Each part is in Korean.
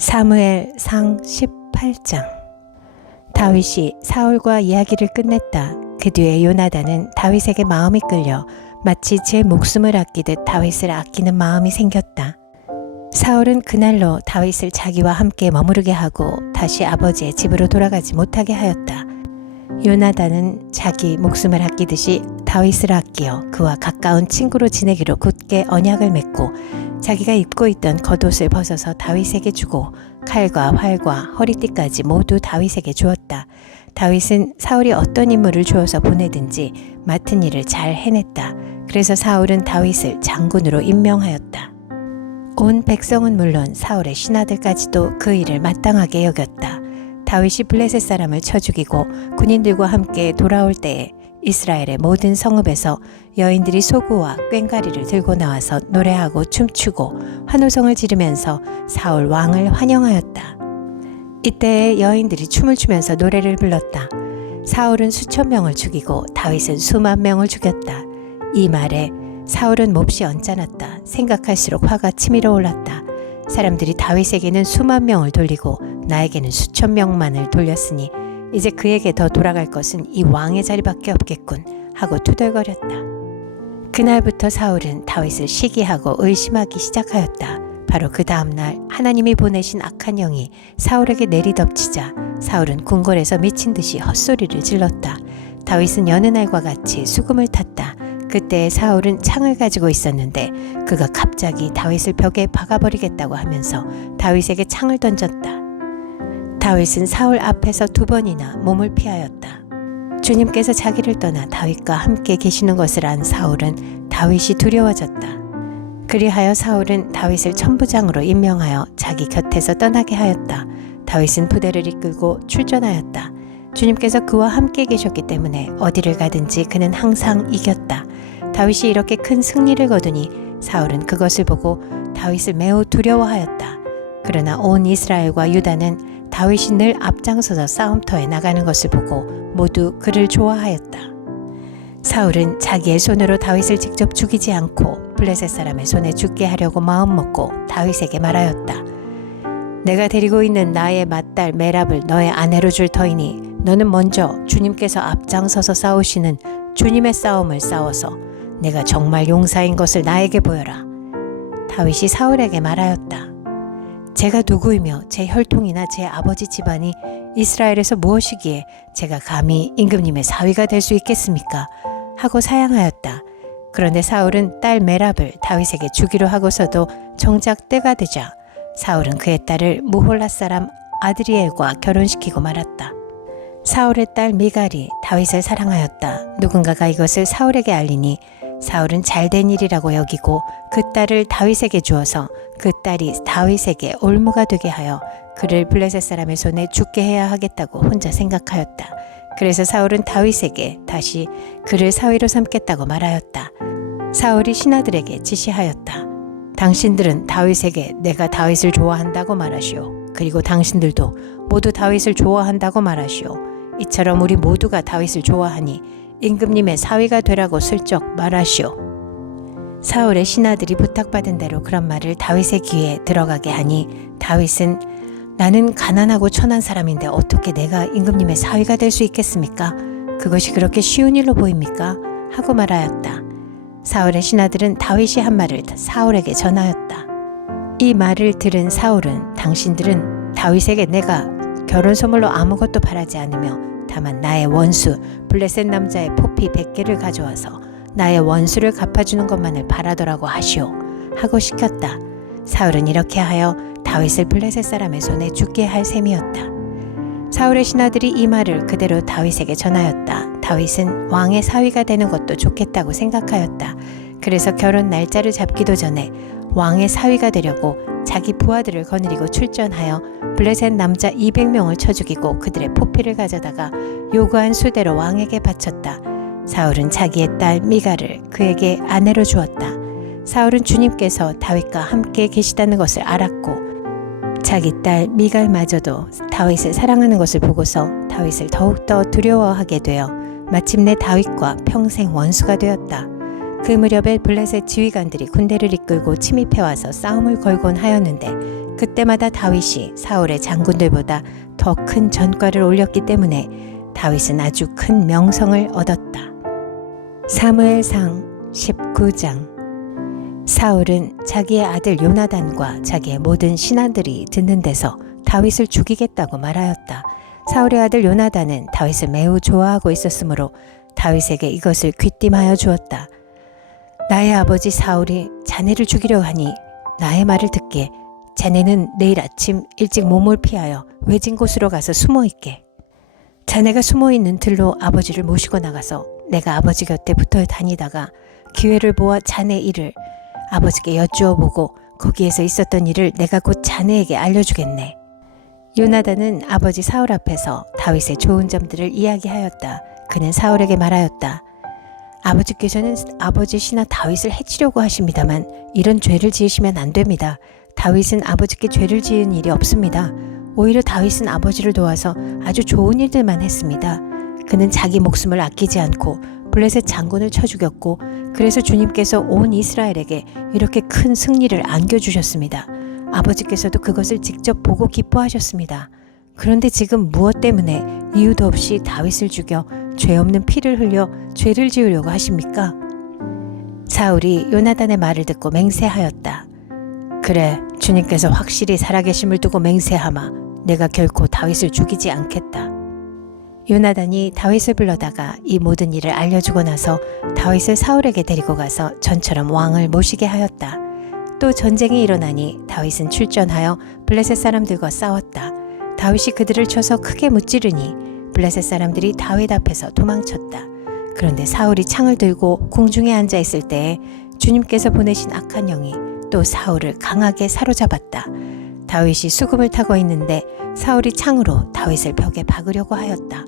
사무엘상 18장. 다윗이 사울과 이야기를 끝냈다. 그 뒤에 요나단은 다윗에게 마음이 끌려 마치 제 목숨을 아끼듯 다윗을 아끼는 마음이 생겼다. 사울은 그날로 다윗을 자기와 함께 머무르게 하고 다시 아버지의 집으로 돌아가지 못하게 하였다. 요나단은 자기 목숨을 아끼듯이 다윗을 아끼어 그와 가까운 친구로 지내기로 굳게 언약을 맺고 자기가 입고 있던 겉옷을 벗어서 다윗에게 주고 칼과 활과 허리띠까지 모두 다윗에게 주었다. 다윗은 사울이 어떤 임무를 주어서 보내든지 맡은 일을 잘 해냈다. 그래서 사울은 다윗을 장군으로 임명하였다. 온 백성은 물론 사울의 신하들까지도 그 일을 마땅하게 여겼다. 다윗이 블레셋 사람을 쳐 죽이고 군인들과 함께 돌아올 때에 이스라엘의 모든 성읍에서 여인들이 소구와 꽹과리를 들고 나와서 노래하고 춤추고 환호성을 지르면서 사울 왕을 환영하였다. 이때에 여인들이 춤을 추면서 노래를 불렀다. 사울은 수천 명을 죽이고 다윗은 수만 명을 죽였다. 이 말에 사울은 몹시 언짢았다. 생각할수록 화가 치밀어 올랐다. 사람들이 다윗에게는 수만 명을 돌리고 나에게는 수천 명만을 돌렸으니 이제 그에게 더 돌아갈 것은 이 왕의 자리밖에 없겠군 하고 투덜거렸다. 그날부터 사울은 다윗을 시기하고 의심하기 시작하였다. 바로 그 다음날 하나님이 보내신 악한 영이 사울에게 내리덮치자 사울은 궁궐에서 미친 듯이 헛소리를 질렀다. 다윗은 여느 날과 같이 수금을 탔다. 그때 사울은 창을 가지고 있었는데 그가 갑자기 다윗을 벽에 박아버리겠다고 하면서 다윗에게 창을 던졌다. 다윗은 사울 앞에서 2번이나 몸을 피하였다. 주님께서 자기를 떠나 다윗과 함께 계시는 것을 안 사울은 다윗이 두려워졌다. 그리하여 사울은 다윗을 천부장으로 임명하여 자기 곁에서 떠나게 하였다. 다윗은 부대를 이끌고 출전하였다. 주님께서 그와 함께 계셨기 때문에 어디를 가든지 그는 항상 이겼다. 다윗이 이렇게 큰 승리를 거두니 사울은 그것을 보고 다윗을 매우 두려워하였다. 그러나 온 이스라엘과 유다는 다윗이 늘 앞장서서 싸움터에 나가는 것을 보고 모두 그를 좋아하였다. 사울은 자기의 손으로 다윗을 직접 죽이지 않고 블레셋 사람의 손에 죽게 하려고 마음먹고 다윗에게 말하였다. 내가 데리고 있는 나의 맏딸 메랍을 너의 아내로 줄 터이니 너는 먼저 주님께서 앞장서서 싸우시는 주님의 싸움을 싸워서 내가 정말 용사인 것을 나에게 보여라. 다윗이 사울에게 말하였다. 제가 누구이며 제 혈통이나 제 아버지 집안이 이스라엘에서 무엇이기에 제가 감히 임금님의 사위가 될 수 있겠습니까? 하고 사양하였다. 그런데 사울은 딸 메랍을 다윗에게 주기로 하고서도 정작 때가 되자 사울은 그의 딸을 무홀라 사람 아드리엘과 결혼시키고 말았다. 사울의 딸 미갈이 다윗을 사랑하였다. 누군가가 이것을 사울에게 알리니 사울은 잘된 일이라고 여기고 그 딸을 다윗에게 주어서 그 딸이 다윗에게 올무가 되게 하여 그를 블레셋 사람의 손에 죽게 해야 하겠다고 혼자 생각하였다. 그래서 사울은 다윗에게 다시 그를 사위로 삼겠다고 말하였다. 사울이 신하들에게 지시하였다. 당신들은 다윗에게 내가 다윗을 좋아한다고 말하시오. 그리고 당신들도 모두 다윗을 좋아한다고 말하시오. 이처럼 우리 모두가 다윗을 좋아하니 임금님의 사위가 되라고 슬쩍 말하시오. 사울의 신하들이 부탁받은 대로 그런 말을 다윗의 귀에 들어가게 하니 다윗은 나는 가난하고 천한 사람인데 어떻게 내가 임금님의 사위가 될 수 있겠습니까? 그것이 그렇게 쉬운 일로 보입니까? 하고 말하였다. 사울의 신하들은 다윗이 한 말을 사울에게 전하였다. 이 말을 들은 사울은 당신들은 다윗에게 내가 결혼 선물로 아무것도 바라지 않으며 다만 나의 원수 블레셋 남자의 포피 100개를 가져와서 나의 원수를 갚아주는 것만을 바라더라고 하시오 하고 시켰다. 사울은 이렇게 하여 다윗을 블레셋 사람의 손에 죽게 할 셈이었다. 사울의 신하들이 이 말을 그대로 다윗에게 전하였다. 다윗은 왕의 사위가 되는 것도 좋겠다고 생각하였다. 그래서 결혼 날짜를 잡기도 전에 왕의 사위가 되려고 자기 부하들을 거느리고 출전하여 블레셋 남자 200명을 쳐 죽이고 그들의 포피를 가져다가 요구한 수대로 왕에게 바쳤다. 사울은 자기의 딸 미갈을 그에게 아내로 주었다. 사울은 주님께서 다윗과 함께 계시다는 것을 알았고 자기 딸 미갈마저도 다윗을 사랑하는 것을 보고서 다윗을 더욱더 두려워하게 되어 마침내 다윗과 평생 원수가 되었다. 그 무렵에 블레셋 지휘관들이 군대를 이끌고 침입해와서 싸움을 걸곤 하였는데 그때마다 다윗이 사울의 장군들보다 더 큰 전과를 올렸기 때문에 다윗은 아주 큰 명성을 얻었다. 사무엘상 19장. 사울은 자기의 아들 요나단과 자기의 모든 신하들이 듣는 데서 다윗을 죽이겠다고 말하였다. 사울의 아들 요나단은 다윗을 매우 좋아하고 있었으므로 다윗에게 이것을 귀띔하여 주었다. 나의 아버지 사울이 자네를 죽이려 하니 나의 말을 듣게. 자네는 내일 아침 일찍 몸을 피하여 외진 곳으로 가서 숨어 있게. 자네가 숨어 있는 들로 아버지를 모시고 나가서 내가 아버지 곁에 붙어 다니다가 기회를 보아 자네 일을 아버지께 여쭈어 보고 거기에서 있었던 일을 내가 곧 자네에게 알려주겠네. 요나단은 아버지 사울 앞에서 다윗의 좋은 점들을 이야기하였다. 그는 사울에게 말하였다. 아버지께서는 아버지 신하 다윗을 해치려고 하십니다만 이런 죄를 지으시면 안 됩니다. 다윗은 아버지께 죄를 지은 일이 없습니다. 오히려 다윗은 아버지를 도와서 아주 좋은 일들만 했습니다. 그는 자기 목숨을 아끼지 않고 블레셋 장군을 쳐 죽였고 그래서 주님께서 온 이스라엘에게 이렇게 큰 승리를 안겨주셨습니다. 아버지께서도 그것을 직접 보고 기뻐하셨습니다. 그런데 지금 무엇 때문에 이유도 없이 다윗을 죽여 죄 없는 피를 흘려 죄를 지으려고 하십니까? 사울이 요나단의 말을 듣고 맹세하였다. 그래, 주님께서 확실히 살아계심을 두고 맹세하마 내가 결코 다윗을 죽이지 않겠다. 요나단이 다윗을 불러다가 이 모든 일을 알려주고 나서 다윗을 사울에게 데리고 가서 전처럼 왕을 모시게 하였다. 또 전쟁이 일어나니 다윗은 출전하여 블레셋 사람들과 싸웠다. 다윗이 그들을 쳐서 크게 무찌르니 블레셋 사람들이 다윗 앞에서 도망쳤다. 그런데 사울이 창을 들고 궁중에 앉아 있을 때에 주님께서 보내신 악한 영이 또 사울을 강하게 사로잡았다. 다윗이 수금을 타고 있는데 사울이 창으로 다윗을 벽에 박으려고 하였다.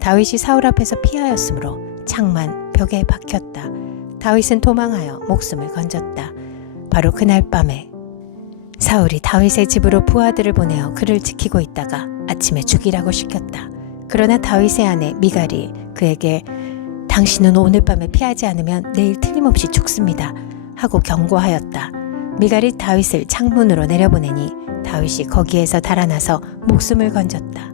다윗이 사울 앞에서 피하였으므로 창만 벽에 박혔다. 다윗은 도망하여 목숨을 건졌다. 바로 그날 밤에 사울이 다윗의 집으로 부하들을 보내어 그를 지키고 있다가 아침에 죽이라고 시켰다. 그러나 다윗의 아내 미갈이 그에게 당신은 오늘 밤에 피하지 않으면 내일 틀림없이 죽습니다 하고 경고하였다. 미갈이 다윗을 창문으로 내려보내니 다윗이 거기에서 달아나서 목숨을 건졌다.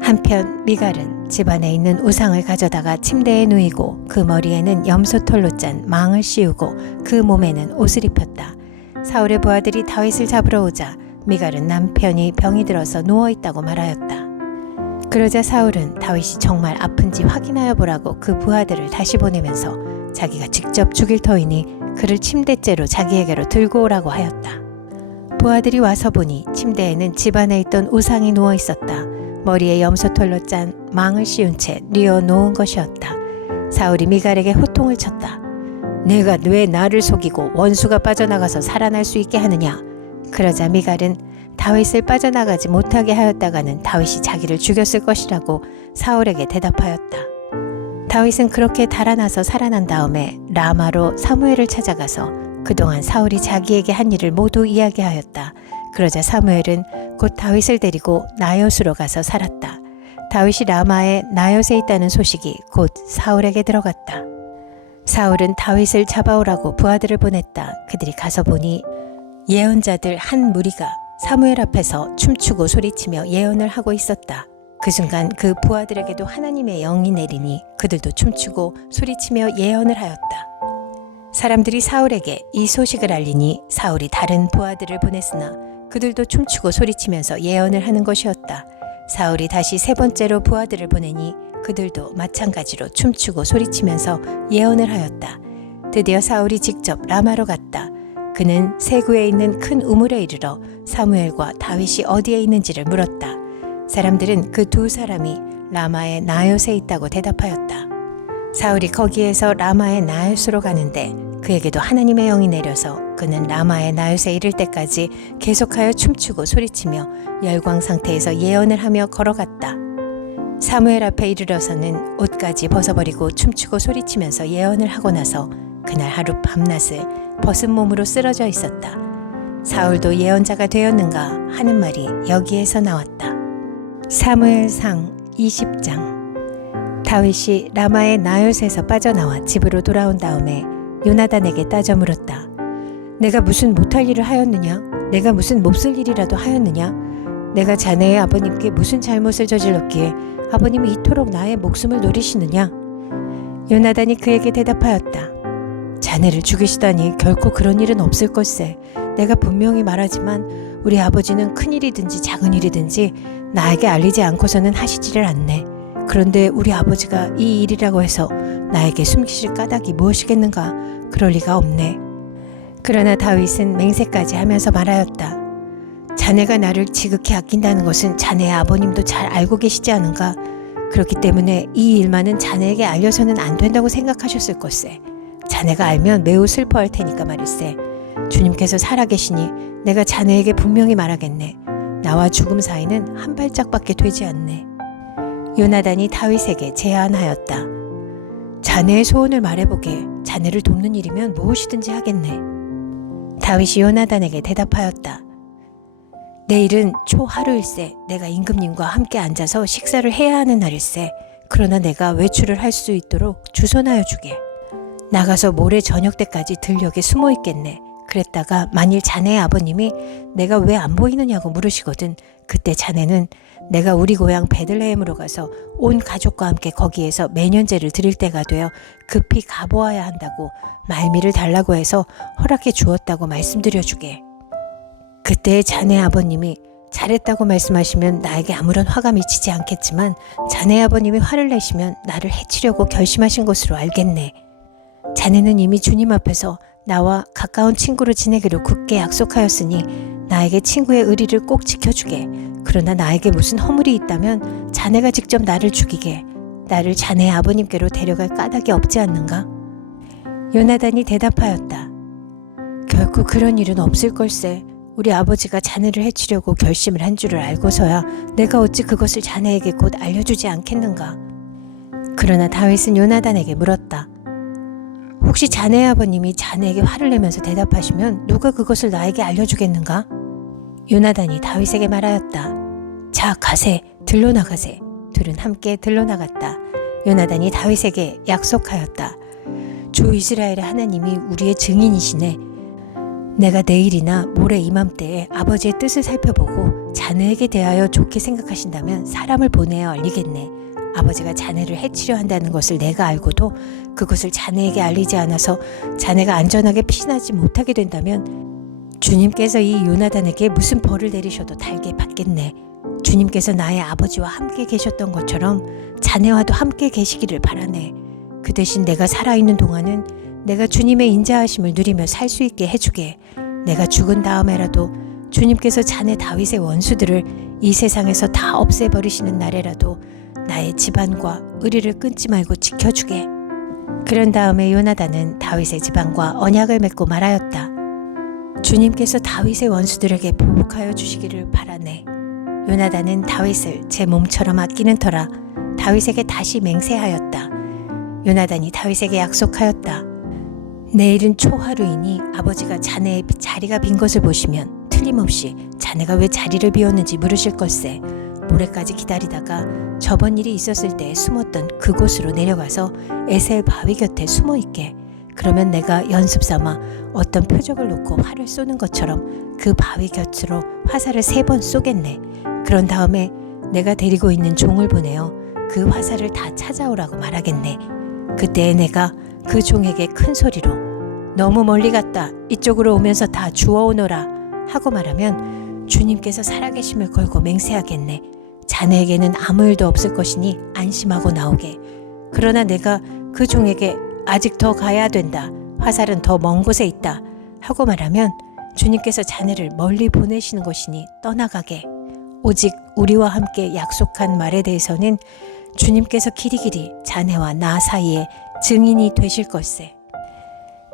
한편 미갈은 집안에 있는 우상을 가져다가 침대에 누이고 그 머리에는 염소털로 짠 망을 씌우고 그 몸에는 옷을 입혔다. 사울의 부하들이 다윗을 잡으러 오자 미갈은 남편이 병이 들어서 누워있다고 말하였다. 그러자 사울은 다윗이 정말 아픈지 확인하여 보라고 그 부하들을 다시 보내면서 자기가 직접 죽일 터이니 그를 침대째로 자기에게로 들고 오라고 하였다. 부하들이 와서 보니 침대에는 집안에 있던 우상이 누워 있었다. 머리에 염소털로 짠 망을 씌운 채 뉘어 놓은 것이었다. 사울이 미갈에게 호통을 쳤다. 내가 왜 나를 속이고 원수가 빠져나가서 살아날 수 있게 하느냐? 그러자 미갈은 다윗을 빠져나가지 못하게 하였다가는 다윗이 자기를 죽였을 것이라고 사울에게 대답하였다. 다윗은 그렇게 달아나서 살아난 다음에 라마로 사무엘을 찾아가서 그동안 사울이 자기에게 한 일을 모두 이야기하였다. 그러자 사무엘은 곧 다윗을 데리고 나요스로 가서 살았다. 다윗이 라마에 나요스에 있다는 소식이 곧 사울에게 들어갔다. 사울은 다윗을 잡아오라고 부하들을 보냈다. 그들이 가서 보니 예언자들 한 무리가 사무엘 앞에서 춤추고 소리치며 예언을 하고 있었다. 그 순간 그 부하들에게도 하나님의 영이 내리니 그들도 춤추고 소리치며 예언을 하였다. 사람들이 사울에게 이 소식을 알리니 사울이 다른 부하들을 보냈으나 그들도 춤추고 소리치면서 예언을 하는 것이었다. 사울이 다시 세 번째로 부하들을 보내니 그들도 마찬가지로 춤추고 소리치면서 예언을 하였다. 드디어 사울이 직접 라마로 갔다. 그는 세구에 있는 큰 우물에 이르러 사무엘과 다윗이 어디에 있는지를 물었다. 사람들은 그 두 사람이 라마의 나요스에 있다고 대답하였다. 사울이 거기에서 라마의 나요스로 가는데 그에게도 하나님의 영이 내려서 그는 라마의 나요스에 이를 때까지 계속하여 춤추고 소리치며 열광 상태에서 예언을 하며 걸어갔다. 사무엘 앞에 이르러서는 옷까지 벗어버리고 춤추고 소리치면서 예언을 하고 나서 그날 하루 밤낮을 벗은 몸으로 쓰러져 있었다. 사울도 예언자가 되었는가 하는 말이 여기에서 나왔다. 사무엘상 20장. 다윗이 라마의 나요스에서 빠져나와 집으로 돌아온 다음에 요나단에게 따져 물었다. 내가 무슨 못할 일을 하였느냐? 내가 무슨 몹쓸 일이라도 하였느냐? 내가 자네의 아버님께 무슨 잘못을 저질렀기에 아버님이 이토록 나의 목숨을 노리시느냐? 요나단이 그에게 대답하였다. 자네를 죽이시다니 결코 그런 일은 없을 걸세. 내가 분명히 말하지만 우리 아버지는 큰 일이든지 작은 일이든지 나에게 알리지 않고서는 하시지를 않네. 그런데 우리 아버지가 이 일이라고 해서 나에게 숨기실 까닭이 무엇이겠는가? 그럴 리가 없네. 그러나 다윗은 맹세까지 하면서 말하였다. 자네가 나를 지극히 아낀다는 것은 자네의 아버님도 잘 알고 계시지 않은가? 그렇기 때문에 이 일만은 자네에게 알려서는 안 된다고 생각하셨을 것세. 자네가 알면 매우 슬퍼할 테니까 말일세. 주님께서 살아계시니 내가 자네에게 분명히 말하겠네. 나와 죽음 사이는 한 발짝밖에 되지 않네. 요나단이 다윗에게 제안하였다. 자네의 소원을 말해보게. 자네를 돕는 일이면 무엇이든지 하겠네. 다윗이 요나단에게 대답하였다. 내일은 초하루일세. 내가 임금님과 함께 앉아서 식사를 해야 하는 날일세. 그러나 내가 외출을 할 수 있도록 주선하여 주게. 나가서 모레 저녁 때까지 들녘에 숨어 있겠네. 그랬다가 만일 자네의 아버님이 내가 왜 안 보이느냐고 물으시거든. 그때 자네는 내가 우리 고향 베들레헴으로 가서 온 가족과 함께 거기에서 매년제를 드릴 때가 되어 급히 가보아야 한다고 말미를 달라고 해서 허락해 주었다고 말씀드려 주게. 그때 자네 아버님이 잘했다고 말씀하시면 나에게 아무런 화가 미치지 않겠지만 자네 아버님이 화를 내시면 나를 해치려고 결심하신 것으로 알겠네. 자네는 이미 주님 앞에서 나와 가까운 친구로 지내기로 굳게 약속하였으니 나에게 친구의 의리를 꼭 지켜주게. 그러나 나에게 무슨 허물이 있다면 자네가 직접 나를 죽이게. 나를 자네의 아버님께로 데려갈 까닭이 없지 않는가? 요나단이 대답하였다. 결코 그런 일은 없을 걸세. 우리 아버지가 자네를 해치려고 결심을 한 줄을 알고서야 내가 어찌 그것을 자네에게 곧 알려주지 않겠는가? 그러나 다윗은 요나단에게 물었다. 혹시 자네의 아버님이 자네에게 화를 내면서 대답하시면 누가 그것을 나에게 알려주겠는가? 요나단이 다윗에게 말하였다. 자, 가세. 들러나가세. 둘은 함께 들러나갔다. 요나단이 다윗에게 약속하였다. 주 이스라엘의 하나님이 우리의 증인이시네. 내가 내일이나 모레 이맘때에 아버지의 뜻을 살펴보고 자네에게 대하여 좋게 생각하신다면 사람을 보내어 알리겠네. 아버지가 자네를 해치려 한다는 것을 내가 알고도 그것을 자네에게 알리지 않아서 자네가 안전하게 피신하지 못하게 된다면 주님께서 이 요나단에게 무슨 벌을 내리셔도 달게 받겠네. 주님께서 나의 아버지와 함께 계셨던 것처럼 자네와도 함께 계시기를 바라네. 그 대신 내가 살아있는 동안은 내가 주님의 인자하심을 누리며 살 수 있게 해주게. 내가 죽은 다음에라도 주님께서 자네 다윗의 원수들을 이 세상에서 다 없애버리시는 날에라도 나의 집안과 의리를 끊지 말고 지켜주게. 그런 다음에 요나단은 다윗의 집안과 언약을 맺고 말하였다. 주님께서 다윗의 원수들에게 보복하여 주시기를 바라네. 요나단은 다윗을 제 몸처럼 아끼는 터라 다윗에게 다시 맹세하였다. 요나단이 다윗에게 약속하였다. 내일은 초하루이니 아버지가 자네의 자리가 빈 것을 보시면 틀림없이 자네가 왜 자리를 비웠는지 물으실 걸세. 모레까지 기다리다가 저번 일이 있었을 때 숨었던 그곳으로 내려가서 에셀 바위 곁에 숨어 있게. 그러면 내가 연습 삼아 어떤 표적을 놓고 활을 쏘는 것처럼 그 바위 곁으로 화살을 3번 쏘겠네. 그런 다음에 내가 데리고 있는 종을 보내어 그 화살을 다 찾아오라고 말하겠네. 그때 내가 그 종에게 큰 소리로 너무 멀리 갔다. 이쪽으로 오면서 다 주워오너라 하고 말하면 주님께서 살아계심을 걸고 맹세하겠네. 자네에게는 아무 일도 없을 것이니 안심하고 나오게. 그러나 내가 그 종에게 아직 더 가야 된다. 화살은 더 먼 곳에 있다. 하고 말하면 주님께서 자네를 멀리 보내시는 것이니 떠나가게. 오직 우리와 함께 약속한 말에 대해서는 주님께서 길이길이 자네와 나 사이에 증인이 되실 것세.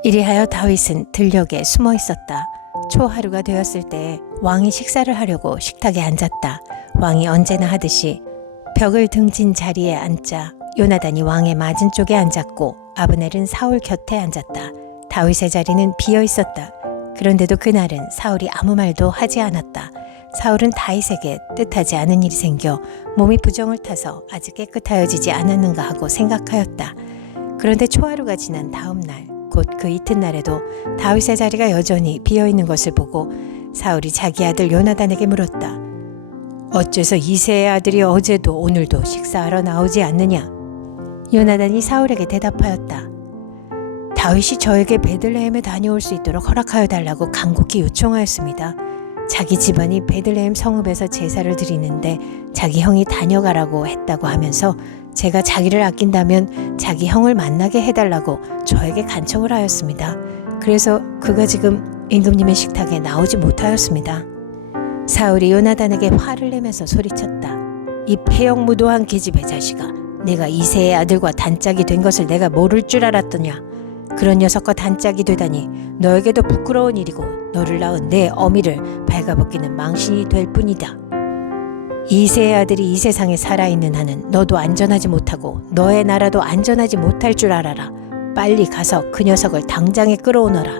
이리하여 다윗은 들녘에 숨어 있었다. 초하루가 되었을 때 왕이 식사를 하려고 식탁에 앉았다. 왕이 언제나 하듯이 벽을 등진 자리에 앉자 요나단이 왕의 맞은쪽에 앉았고 아브넬은 사울 곁에 앉았다. 다윗의 자리는 비어 있었다. 그런데도 그날은 사울이 아무 말도 하지 않았다. 사울은 다윗에게 뜻하지 않은 일이 생겨 몸이 부정을 타서 아직 깨끗하여지지 않았는가 하고 생각하였다. 그런데 초하루가 지난 다음 날 곧 그 이튿날에도 다윗의 자리가 여전히 비어있는 것을 보고 사울이 자기 아들 요나단에게 물었다. 어째서 이새의 아들이 어제도 오늘도 식사하러 나오지 않느냐? 요나단이 사울에게 대답하였다. 다윗이 저에게 베들레헴에 다녀올 수 있도록 허락하여 달라고 간곡히 요청하였습니다. 자기 집안이 베들레헴 성읍에서 제사를 드리는데 자기 형이 다녀가라고 했다고 하면서 제가 자기를 아낀다면 자기 형을 만나게 해달라고 저에게 간청을 하였습니다. 그래서 그가 지금 임금님의 식탁에 나오지 못하였습니다. 사울이 요나단에게 화를 내면서 소리쳤다. 이 폐역무도한 계집의 자식아, 내가 이새의 아들과 단짝이 된 것을 내가 모를 줄 알았더냐. 그런 녀석과 단짝이 되다니 너에게도 부끄러운 일이고 너를 낳은 내 어미를 발가벗기는 망신이 될 뿐이다. 이새의 아들이 이 세상에 살아있는 한은 너도 안전하지 못하고 너의 나라도 안전하지 못할 줄 알아라. 빨리 가서 그 녀석을 당장에 끌어오너라.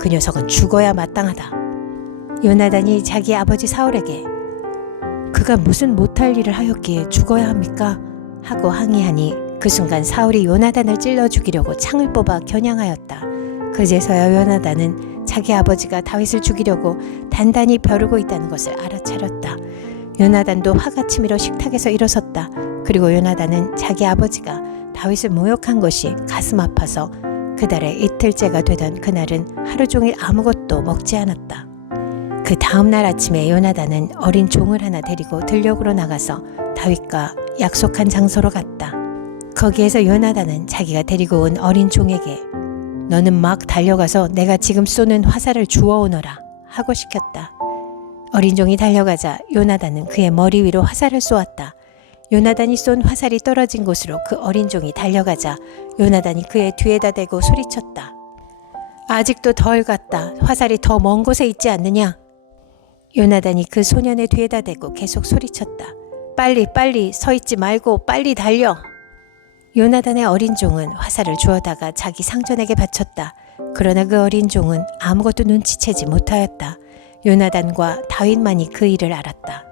그 녀석은 죽어야 마땅하다. 요나단이 자기 아버지 사울에게 그가 무슨 못할 일을 하였기에 죽어야 합니까? 하고 항의하니 그 순간 사울이 요나단을 찔러 죽이려고 창을 뽑아 겨냥하였다. 그제서야 요나단은 자기 아버지가 다윗을 죽이려고 단단히 벼르고 있다는 것을 알아차렸다. 요나단도 화가 치밀어 식탁에서 일어섰다. 그리고 요나단은 자기 아버지가 다윗을 모욕한 것이 가슴 아파서 그달의 이틀째가 되던 그날은 하루 종일 아무것도 먹지 않았다. 그 다음날 아침에 요나단은 어린 종을 하나 데리고 들녘으로 나가서 다윗과 약속한 장소로 갔다. 거기에서 요나단은 자기가 데리고 온 어린 종에게 너는 막 달려가서 내가 지금 쏘는 화살을 주워오너라 하고 시켰다. 어린 종이 달려가자 요나단은 그의 머리 위로 화살을 쏘았다. 요나단이 쏜 화살이 떨어진 곳으로 그 어린 종이 달려가자 요나단이 그의 뒤에다 대고 소리쳤다. 아직도 덜 갔다. 화살이 더 먼 곳에 있지 않느냐? 요나단이 그 소년의 뒤에다 대고 계속 소리쳤다. 빨리 서 있지 말고 빨리 달려. 요나단의 어린 종은 화살을 주워다가 자기 상전에게 바쳤다. 그러나 그 어린 종은 아무것도 눈치채지 못하였다. 요나단과 다윗만이 그 일을 알았다.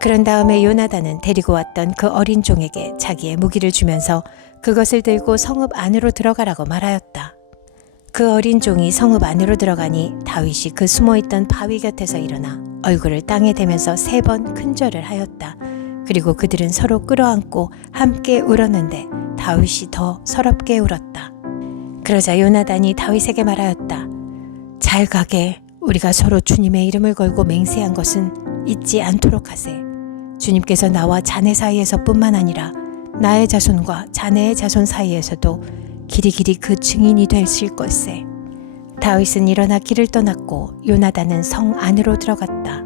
그런 다음에 요나단은 데리고 왔던 그 어린 종에게 자기의 무기를 주면서 그것을 들고 성읍 안으로 들어가라고 말하였다. 그 어린 종이 성읍 안으로 들어가니 다윗이 그 숨어있던 바위 곁에서 일어나 얼굴을 땅에 대면서 3번 큰절을 하였다. 그리고 그들은 서로 끌어안고 함께 울었는데 다윗이 더 서럽게 울었다. 그러자 요나단이 다윗에게 말하였다. 잘 가게. 우리가 서로 주님의 이름을 걸고 맹세한 것은 잊지 않도록 하세. 주님께서 나와 자네 사이에서 뿐만 아니라 나의 자손과 자네의 자손 사이에서도 길이길이 그 증인이 되실 것세. 다윗은 일어나 길을 떠났고 요나단은 성 안으로 들어갔다.